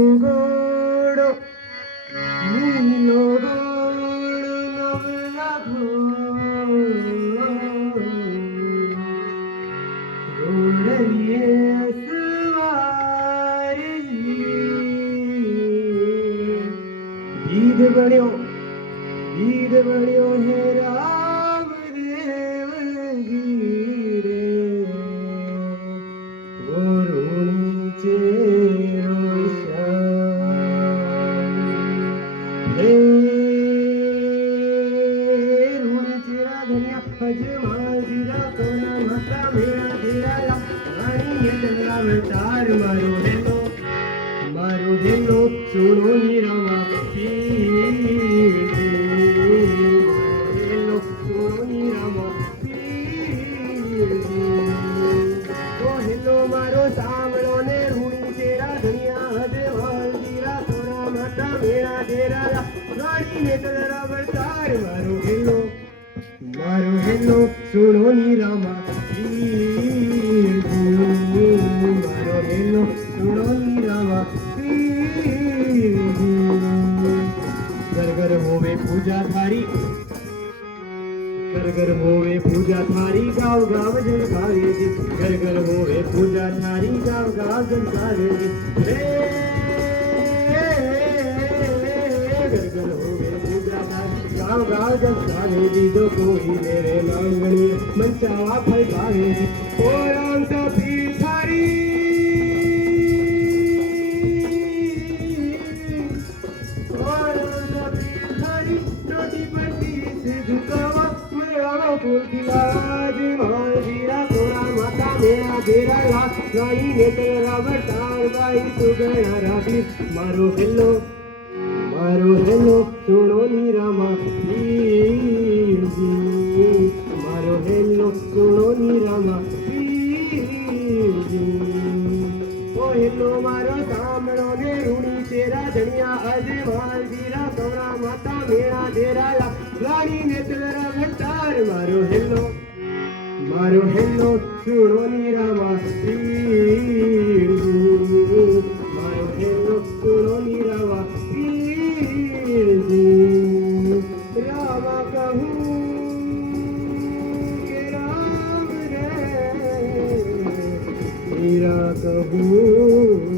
ગોળો નીલો ગોળો નવલા ઘોડલીએ સવારી ગીધ બન્યો હે રામ દેવ ગીરે વરુણી ચેરો હે રૂણી ચેરા ધન્યા અજમા જીરા કોના માતા મેરા ધીરા રાણી ચંદ્રા અવતાર મારો હેલો સુણો નીરામા સાંભળો ને રૂણી તેરા ધનિયા હદે વાલજીરા થોડા માતા મેરા ડેરા રાણી ને તલરા વરતાર મારો હેલો સુણો ની રામા મારો હેલો સુણો ની રામા ઘર ઘર હોવે પૂજા થારી घर घर होवे पूजा थारी गाँव गाँव जनकारेगी घर घर होवे पूजा थारी गाँव गाँव जनकारेगी घर घर होवे पूजा थारी गाँव गाँव जनकारेगी जो कोई मेरे मांगनी मंचावा फलकारेगी ओ राम सा पीर थारी रोटी पट्टी से झुकावा फूल खिलाज माल जीरा थोड़ा माता मेरा घेरा ला रानी ने तेरा बटार बाई तू गया राबी मारो हेलो सुनो नी रामा मारो हेलो सुनो नी रामा ओ हेलो मारो सामणो ने रूणी तेरा धनिया अजमाल जीरा थोड़ा माता मेरा घेरा ला रानी ने तेरा बटार मारो हेलो सुनो नी रामा मारो हेलो सुनो नी रामा रामा कहूँ के राम रे मीरा कहूँ